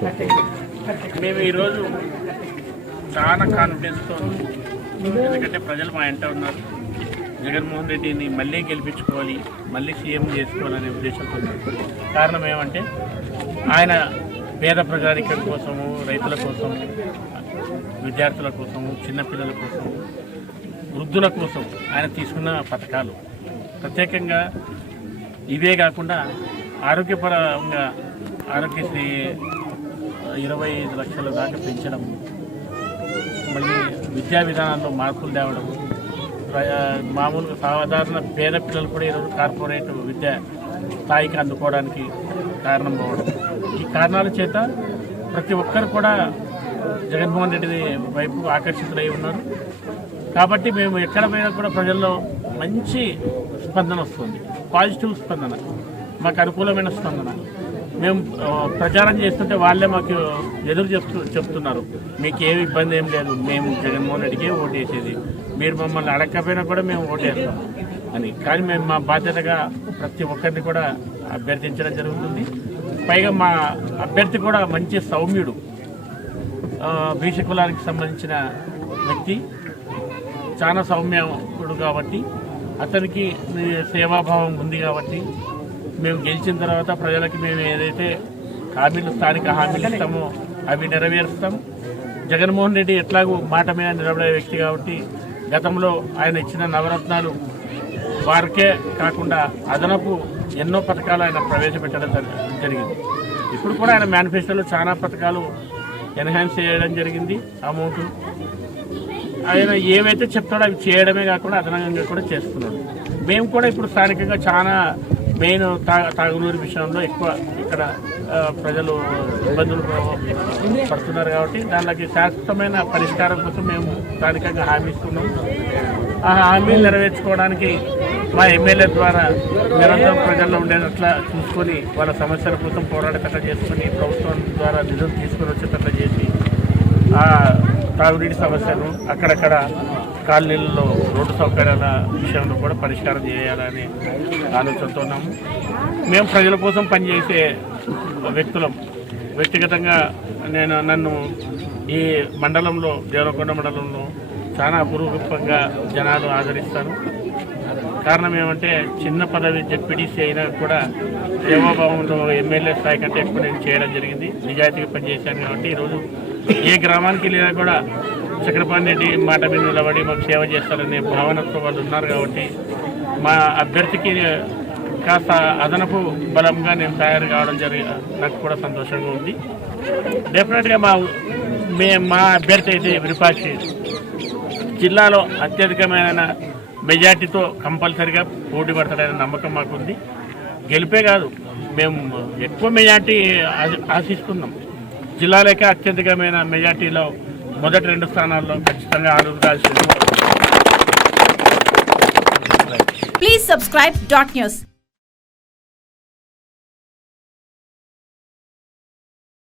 మేము ఈరోజు చాలా కాన్ఫిడెన్స్తో ఎందుకంటే ప్రజలు మా ఇంట ఉన్నారు. జగన్మోహన్ రెడ్డిని మళ్ళీ గెలిపించుకోవాలి మళ్ళీ సీఎం చేసుకోవాలనే ఉద్దేశంతో కారణం ఏమంటే ఆయన పేద ప్రజానికం కోసము రైతుల కోసము విద్యార్థుల కోసము చిన్నపిల్లల కోసము వృద్ధుల కోసం ఆయన తీసుకున్న పథకాలు. ప్రత్యేకంగా ఇవే కాకుండా ఆరోగ్యపరంగా ఆరోగ్యశ్రీ ఇరవై ఐదు లక్షల దాకా పెంచడం మళ్ళీ విద్యా విధానాల్లో మార్పులు తేవడం మామూలుగా సాధారణ పేద పిల్లలు కూడా ఈరోజు కార్పొరేట్ విద్య స్థాయికి అందుకోవడానికి కారణం అవ్వడం. ఈ కారణాల చేత ప్రతి ఒక్కరు కూడా జగన్మోహన్ రెడ్డి వైపు ఆకర్షితులై ఉన్నారు. కాబట్టి మేము ఎక్కడ పోయినా కూడా ప్రజల్లో మంచి స్పందన వస్తుంది. పాజిటివ్ స్పందన మాకు అనుకూలమైన స్పందన. మేము ప్రచారం చేస్తుంటే వాళ్ళే మాకు ఎదురు చెప్తూ చెప్తున్నారు. మీకు ఏమి ఇబ్బంది ఏం లేదు. మేము జగన్మోహన్ రెడ్డికే ఓటు వేసేది మీరు మమ్మల్ని అడగకపోయినా కూడా మేము ఓటేస్తాం అని. కానీ మేము మా బాధ్యతగా ప్రతి ఒక్కరిని కూడా అభ్యర్థించడం జరుగుతుంది. పైగా మా అభ్యర్థి కూడా మంచి సౌమ్యుడు. ఆ, బీసీ కులానికి సంబంధించిన వ్యక్తి. చాలా సౌమ్యుడు కాబట్టి అతనికి సేవాభావం ఉంది కాబట్టి మేము గెలిచిన తర్వాత ప్రజలకి మేము ఏదైతే హామీలు స్థానిక హామీలు ఇస్తామో అవి నెరవేరుస్తాం. జగన్మోహన్ రెడ్డి ఎట్లాగూ మాట మీద నిలబడే వ్యక్తి కాబట్టి గతంలో ఆయన ఇచ్చిన నవరత్నాలు వారికే కాకుండా అదనపు ఎన్నో పథకాలు ఆయన ప్రవేశపెట్టడం జరి- జరిగింది. ఇప్పుడు కూడా ఆయన మేనిఫెస్టోలో చాలా పథకాలు ఎన్హాన్స్ చేయడం జరిగింది అమౌంట్. ఆయన ఏవైతే చెప్తాడో అవి చేయడమే కాకుండా అదనంగా కూడా చేస్తున్నాడు. మేము కూడా ఇప్పుడు స్థానికంగా చాలా మెయిన్ తా తాగునీరు విషయంలో ఎక్కువ ఇక్కడ ప్రజలు ఇబ్బందులు పడుతున్నారు కాబట్టి దానికి శాశ్వతమైన పరిష్కారం కోసం మేము స్థానికంగా హామీ ఇస్తున్నాం. ఆ హామీలు నెరవేర్చుకోవడానికి మా ఎమ్మెల్యే ద్వారా నిరంతరం ప్రజల్లో ఉండేటట్లా చూసుకొని వాళ్ళ సమస్యల కోసం పోరాడేటట్లా చేసుకొని ప్రభుత్వం ద్వారా నిధులు తీసుకొని వచ్చేటట్లా చేసి ఆ తాగునీటి సమస్యను అక్కడక్కడ కాలనీలలో రోడ్డు సౌకర్యాల విషయంలో కూడా పరిష్కారం చేయాలని ఆలోచిస్తున్నాము మేము ప్రజల కోసం పనిచేసే వ్యక్తులం. వ్యక్తిగతంగా నేను నన్ను ఈ మండలంలో దేవరకొండ మండలంలో చాలా అపురూపంగా జనాలు ఆదరిస్తారు. కారణం ఏమంటే చిన్న పదవి జెడ్పీటీసీ అయినా కూడా సేవాభావంలో ఎమ్మెల్యే స్థాయి కంటే ఎక్కువ నేను చేయడం జరిగింది. నిజాయితీగా పనిచేశాను కాబట్టి ఈరోజు ఏ గ్రామానికి వెళ్ళినా కూడా చక్రపాణి రెడ్డి మాట మీద నిలబడి మాకు సేవ చేస్తారనే భావనతో వాళ్ళు ఉన్నారు కాబట్టి మా అభ్యర్థికి కాస్త అదనపు బలంగా నేను తయారు కావడం జరిగి నాకు కూడా సంతోషంగా ఉంది. డెఫినెట్గా మా మే మా అభ్యర్థి అయితే విరూపాక్షి. జిల్లాలో అత్యధికమైన మెజార్టీతో కంపల్సరిగా పోటీ పడతాడనే నమ్మకం మాకుంది. గెలిపే కాదు మేము ఎక్కువ మెజార్టీ ఆశ- ఆశిస్తున్నాం. జిల్లాలోకే అత్యధికమైన మెజార్టీలో మొదటి రెండు స్థానాల్లో ఖచ్చితంగా ఆరుగురు రాల్సింది ప్లీజ్ సబ్స్క్రైబ్ డాట్ న్యూస్